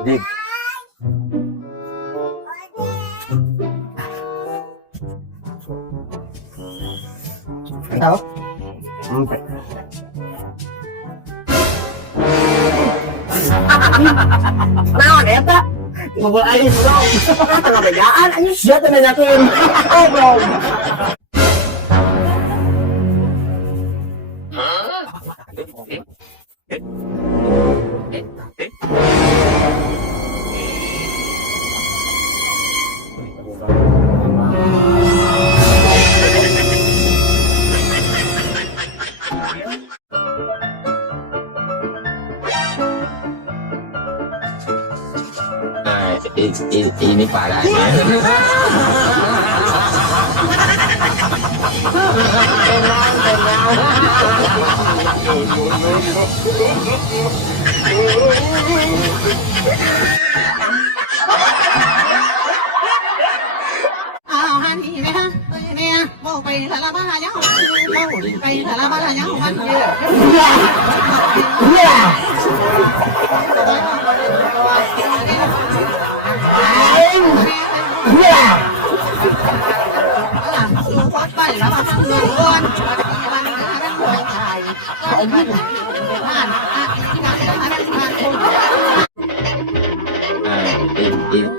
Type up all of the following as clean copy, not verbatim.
Dik. Tahu? Sampai. Naon eta? Ngobrol aja bro. Tengah bejaan anjing. Dia teh nanyakeun. Oh bro. Nah, ini parahnya. Nah,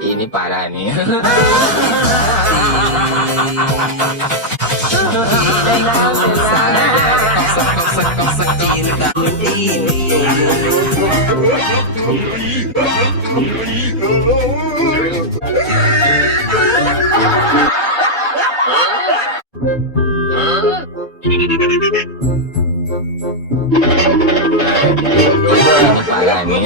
ini parah nih. Ini parah nih.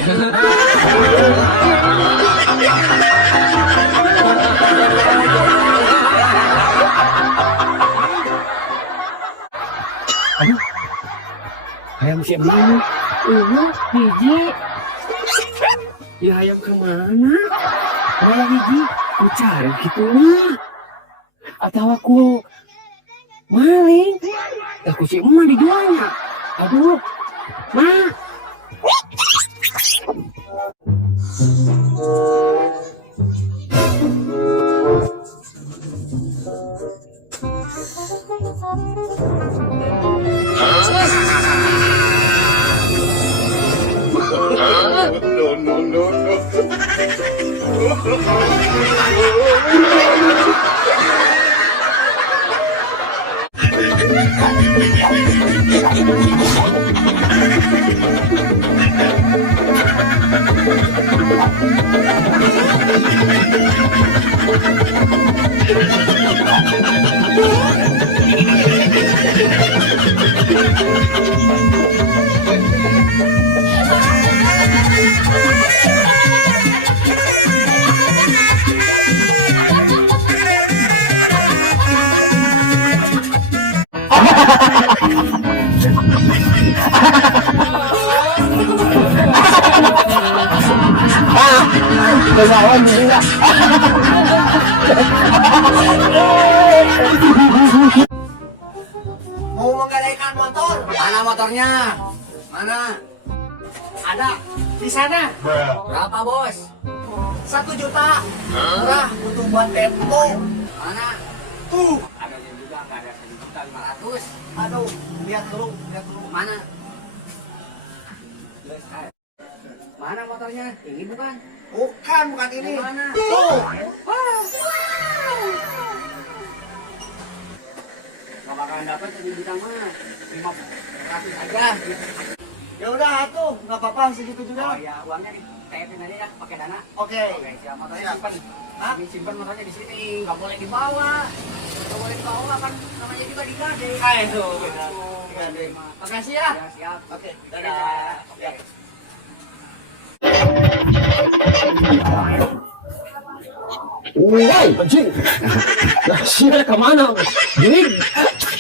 Aduh. Ayam si Emak. Hiji. Ya ayam kemana? Ayam hiji. Ku cari gitunya. Atau aku maling. Aku si Emak dijualnya. Aduh. Ma. Kenawan juga. Mau menggadaikan motor? Mana motornya? Mana? Ada di sana. Berapa bos? 1 juta. Murah, butuh buat tempo. Mana? Tuh. Ada juga nggak ada 1.500.000. Aduh, lihat dulu. Mana? Mana motornya? Ini bukan? Bukan ini. Mana? Tuh. Nggak bakalan dapat 1 juta mah. 500 aja. Ya udah atuh, nggak apa-apa segitu juga. Oh iya, uangnya ditayapin aja ya, pakai dana. Oke, siap. Motornya simpan. Simpan motornya di sini, nggak boleh dibawa. Nggak boleh dibawa kan, namanya juga digading. Itu benar. Digading. Makasih ya. Siap. Oke, dadah. Oke. Woi, anjing. Lah, sih kemana? Gini.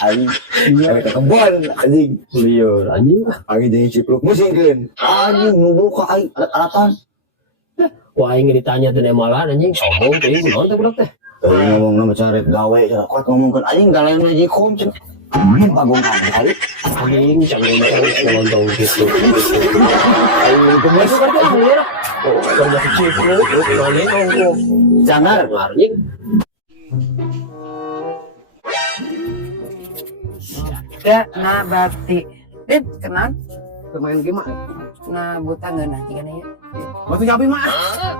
Anjing. Kami ke kebon anjing. Liur anjing. Anjing jadi cipluk musingkeun. Anjing nu ka aing alat-alatan. Wah aing ditanya teh malah anjing sombong teh naon teh budak teh. Tadi ngomong nama caret gawe, cara kuat ngomongkan anjing galain aja kom cen. Bagong kali. Anjing canggih nonton gitu. Aing gemes kan teh liur. Oh, kerja cipluk terus nanya ongko. Jangan Anjing. Ya, nah bakti. Dit, kenal? Pemain game mah. Nah, buta nggak nah, jika ya. Waktu nyapi mah.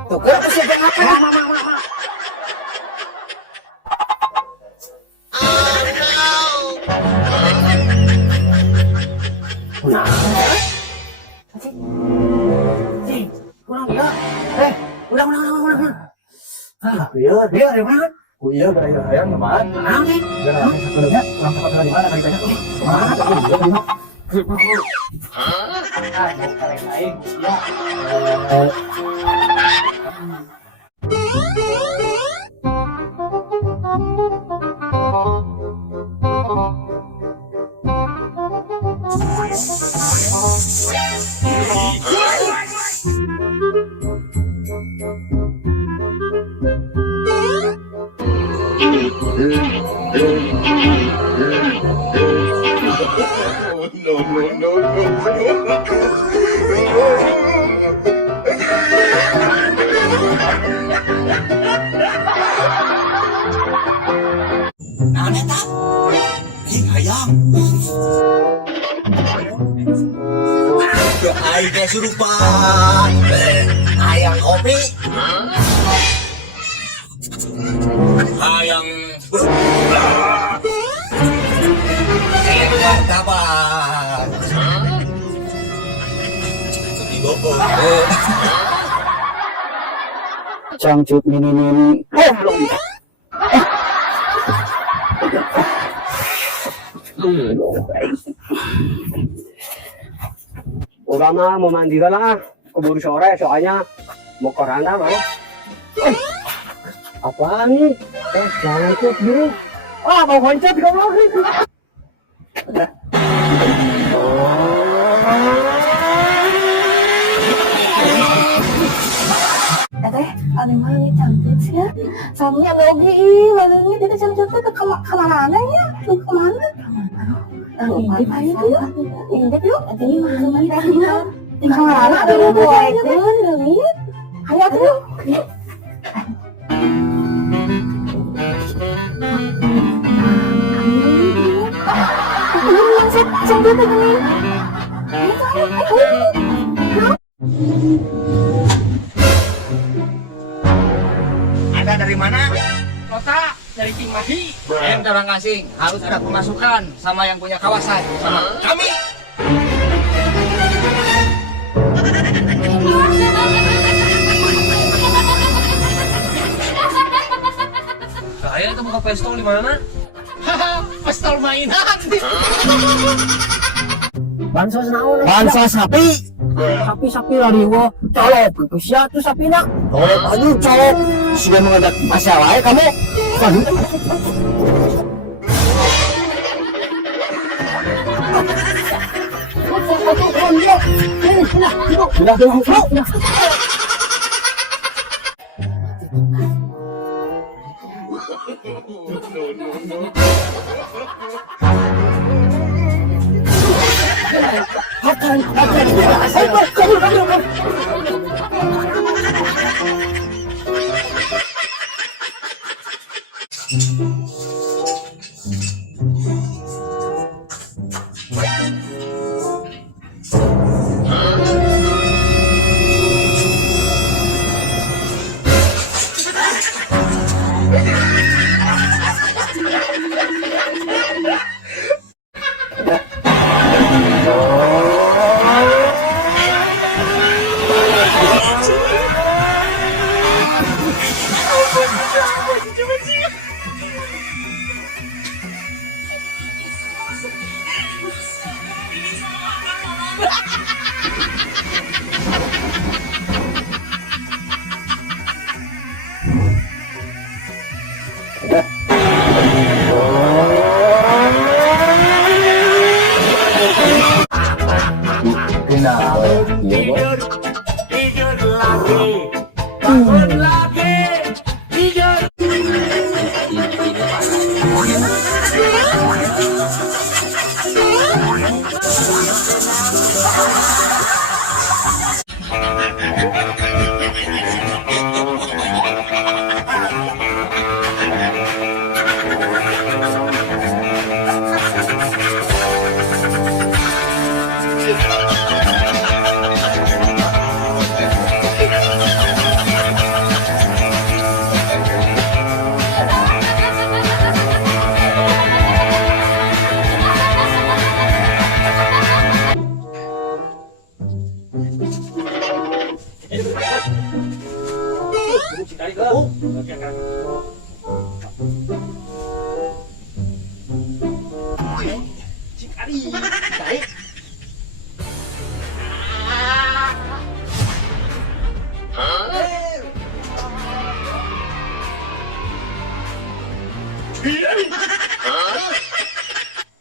Tuh, kok aku siapa apa? Nah, Udah. iya dia dari mana? Oh iya dari ayam kemarin. Nanti. Sebenarnya orang tempat di mana kali tanya? Kemana? Aing kesurupan. Ayang kopi. Ayang martabak. Cangcut mini. Belum. udah mah mau mandi lah. Keburu sore soalnya mau korana mau. Apaan nih? Cangcut gini. Mau loncat goblok. Teh, ada mana nih cantik sih ya? Samanya logi, lalu ini dia cantik ke kemana ya? Tuh kemana? Intip aja tuh, intip yuk. Ini mana tehnya? Di kemana? Ada yang boleh kan? Lihat, ayo tuh. Cantik tuh nih. Ada dari mana? Kota dari Cimahi. Yang orang asing harus ada pemasukan sama yang punya kawasan sama kami. Saya itu buka pistol di mana? Pistol mainan. Bansos naon? Bansos sapi. Sapi lari wo. Colok itu sia tuh sapina. Aduh cowok. Sudah mengendak masalah ya kamu. Aduh. Bangun lagi. Tiga. Ini parah. Hah?